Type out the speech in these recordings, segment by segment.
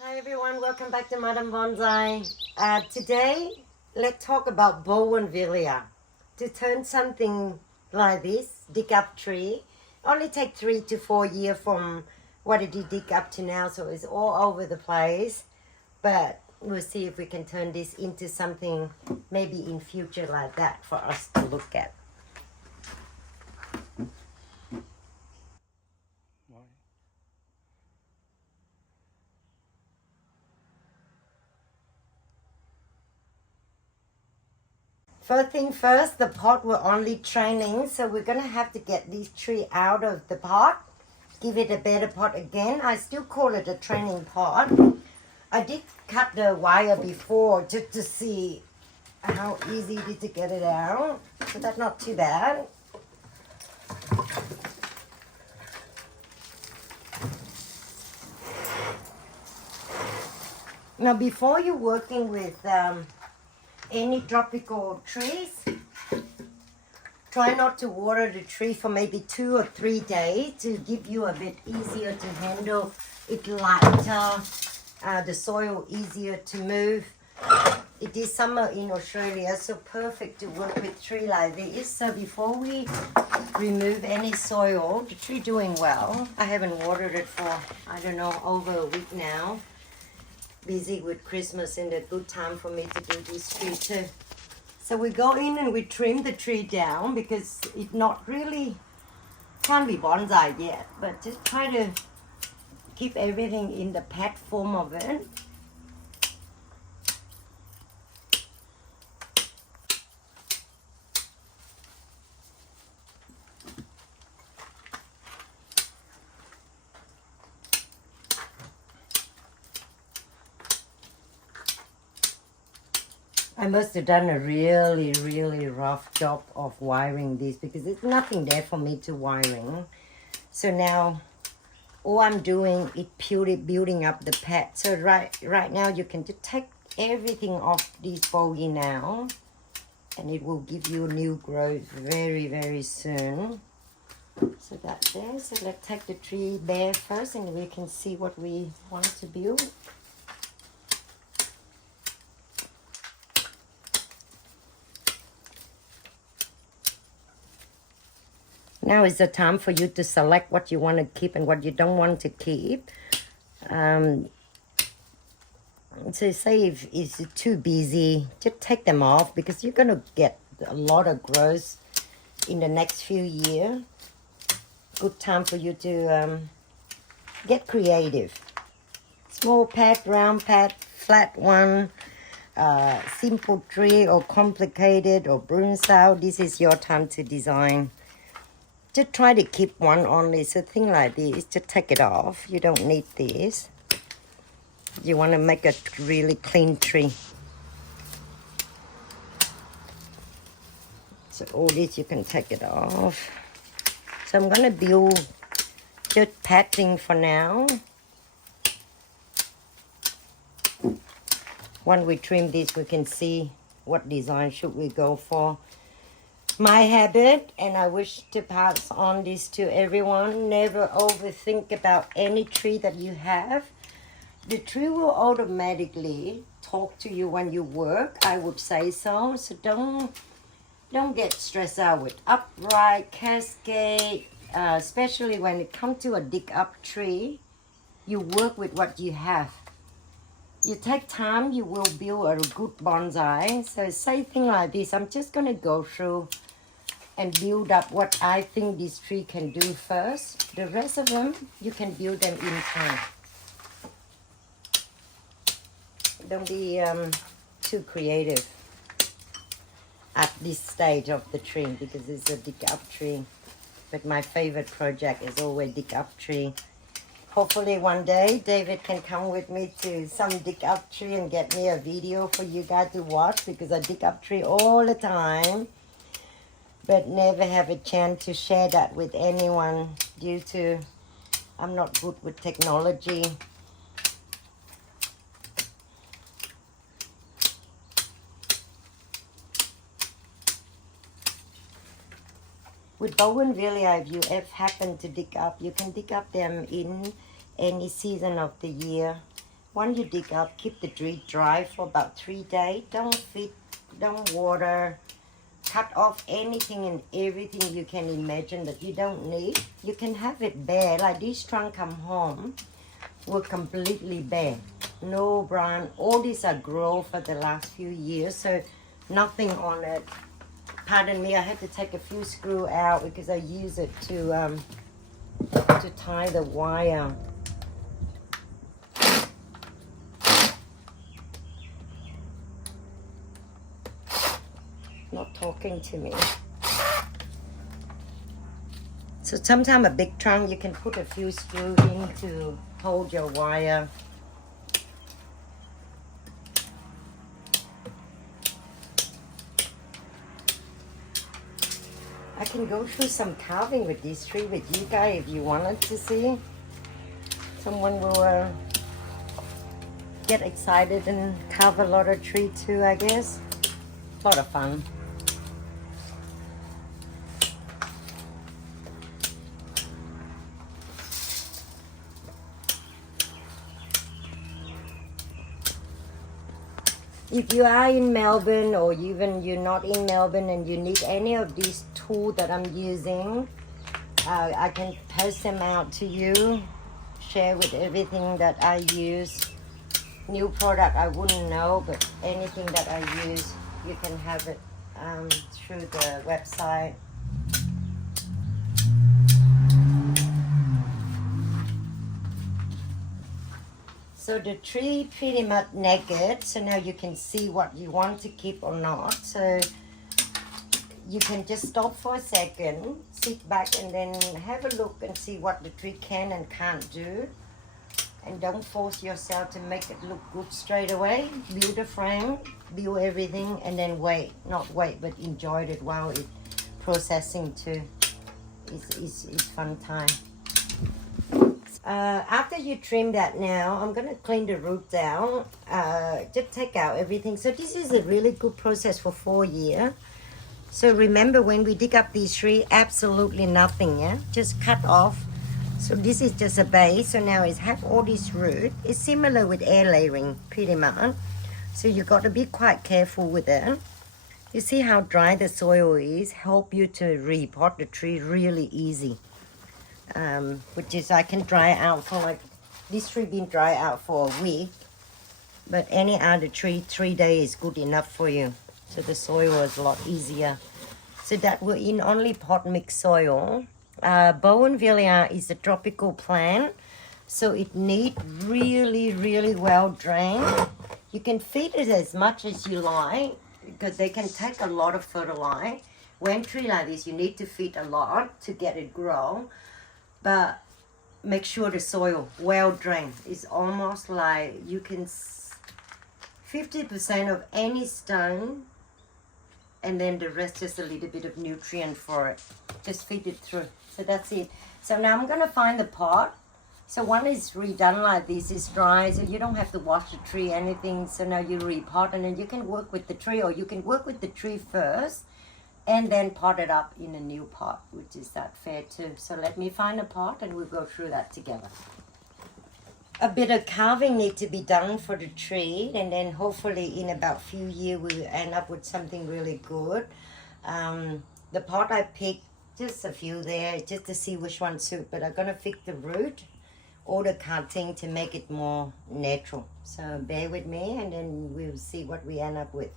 Hi everyone, welcome back to Madam Bonsai. Today, let's talk about Bougainvillea. To turn something like this, dig up tree, only take 3 to 4 years from what did you dig up to now, so it's all over the place. But we'll see if we can turn this into something maybe in future like that for us to look at. First thing first, the pot will only training, so we're gonna have to get this tree out of the pot, give it a better pot again. I still call it a training pot. I did cut the wire before just to see how easy it is to get it out, so that's not too bad. Now before you're working with any tropical trees, try not to water the tree for maybe 2 or 3 days to give you a bit easier to handle it, lighter, the soil easier to move. It is summer in Australia, so perfect to work with tree like this. So before we remove any soil, the tree doing well. I haven't watered it for, I don't know, over a week now. Busy with Christmas and a good time for me to do this tree too. So we go in and we trim the tree down because it not really can't be bonsai yet, but just try to keep everything in the pad form of it. I must have done a really rough job of wiring this because there's nothing there for me to wiring. So now all I'm doing is purely building up the pad. So right now you can just take everything off this bogey now and it will give you new growth very soon. So that's there. So let's take the tree bare first and we can see what we want to build. Now is the time for you to select what you want to keep and what you don't want to keep. So say if it's too busy, just take them off because you're going to get a lot of growth in the next few years. Good time for you to get creative. Small pad, round pad, flat one, simple tree or complicated or bonsai. This is your time to design. Just try to keep one only. So thing like this, just take it off. You don't need this. You want to make a really clean tree. So all this you can take it off. So I'm going to build just patching for now. When we trim this, we can see what design should we go for. My habit, and I wish to pass on this to everyone, never overthink about any tree that you have. The tree will automatically talk to you when you work, I would say so. So don't get stressed out with upright, cascade, especially when it comes to a dig up tree. You work with what you have. You take time, you will build a good bonsai. So say thing like this, I'm just going to go through and build up what I think this tree can do first. The rest of them, you can build them in time. Don't be too creative at this stage of the tree because it's a dig up tree. But my favorite project is always dig up tree. Hopefully one day David can come with me to some dig up tree and get me a video for you guys to watch because I dig up tree all the time. But never have a chance to share that with anyone due to I'm not good with technology. With Bougainvillea, if you ever happen to dig up, you can dig up them in any season of the year. Once you dig up, keep the tree dry for about 3 days. Don't feed, don't water. Cut off anything and everything you can imagine that you don't need. You can have it bare. Like this trunk come home, were completely bare. No brown. All these are grown for the last few years, so nothing on it. Pardon me, I had to take a few screws out because I use it to tie the wire. Not talking to me. So sometimes a big trunk you can put a few screws in to hold your wire. I can go through some carving with this tree with you guys if you wanted to see. Someone will get excited and carve a lot of tree too, I guess. A lot of fun. If you are in Melbourne, or even you're not in Melbourne and you need any of these tools that I'm using, I can post them out to you, share with everything that I use. New product I wouldn't know, but anything that I use, you can have it through the website. So the tree pretty much naked, so now you can see what you want to keep or not. So you can just stop for a second, sit back and then have a look and see what the tree can and can't do. And don't force yourself to make it look good straight away. Build a frame, build everything, and then wait. Not wait, but enjoy it while it's processing too. It's fun time. After you trim that now, I'm going to clean the root down. Just take out everything. So this is a really good process for 4 years. So remember, when we dig up these trees, absolutely nothing, yeah? Just cut off. So this is just a base. So now it's have all this root. It's similar with air layering, pretty much. So you got to be quite careful with it. You see how dry the soil is? Help you to repot the tree really easy. Which is I can dry out for like, this tree been dry out for a week. But any other tree, 3 days is good enough for you. So the soil is a lot easier. So that we're in only pot mix soil. Bougainvillea is a tropical plant, so it needs really, really well drained. You can feed it as much as you like because they can take a lot of fertilizer. When tree like this, you need to feed a lot to get it grow, but make sure the soil well drained. It's almost like you can 50% of any stone, and then the rest just a little bit of nutrient for it. Just feed it through. So that's it. So now I'm going to find the pot. So one is redone like this, it's dry, so you don't have to wash the tree, anything. So now you repot, and then you can work with the tree, or you can work with the tree first and then pot it up in a new pot, which is that fair too. So let me find a pot and we'll go through that together. A bit of carving needs to be done for the tree, and then hopefully in about few years we will end up with something really good. The pot I picked, just a few there, just to see which one suit, but I'm gonna fix the root or the cutting to make it more natural. So bear with me, and then we'll see what we end up with.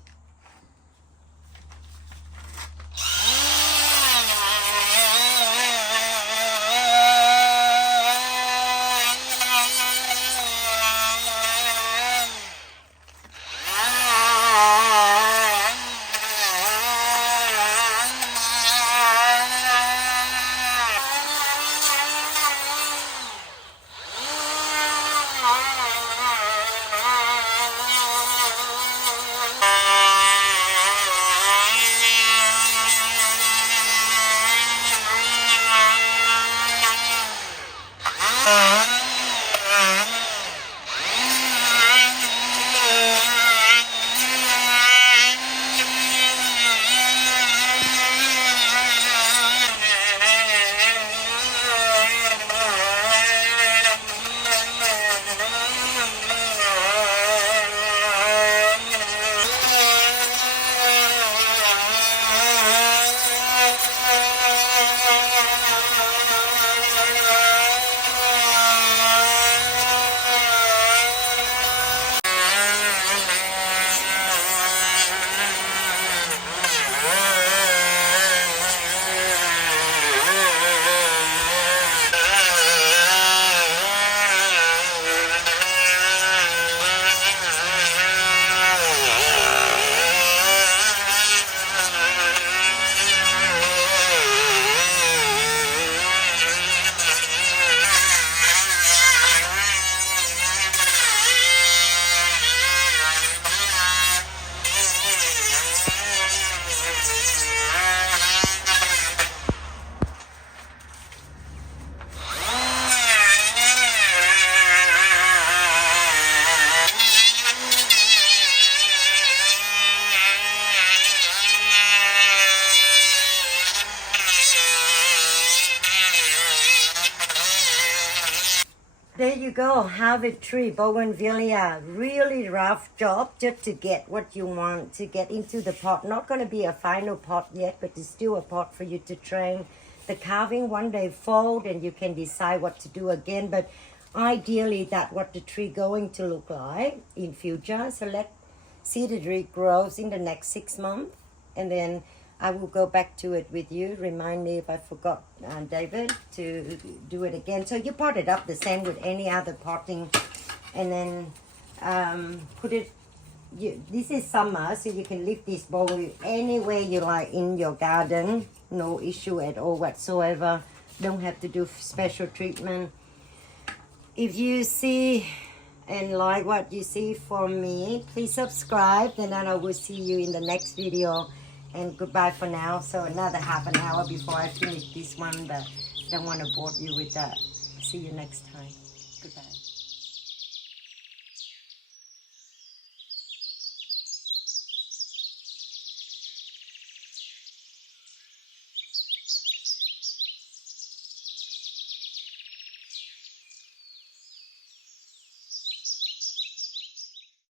There you go, harvest tree, Bougainvillea. Really rough job just to get what you want, to get into the pot. Not going to be a final pot yet, but it's still a pot for you to train. The carving one day fold and you can decide what to do again. But ideally, that's what the tree going to look like in future. So let's see the tree grows in the next 6 months. And then I will go back to it with you. Remind me if I forgot, David, to do it again. So you pot it up the same with any other potting, and then put it. This is summer, so you can leave this bowl anywhere you like in your garden. No issue at all whatsoever. Don't have to do special treatment. If you see and like what you see from me, please subscribe, and then I will see you in the next video. And goodbye for now. So another half an hour before I finish this one, but don't want to bore you with that. See you next time. Goodbye.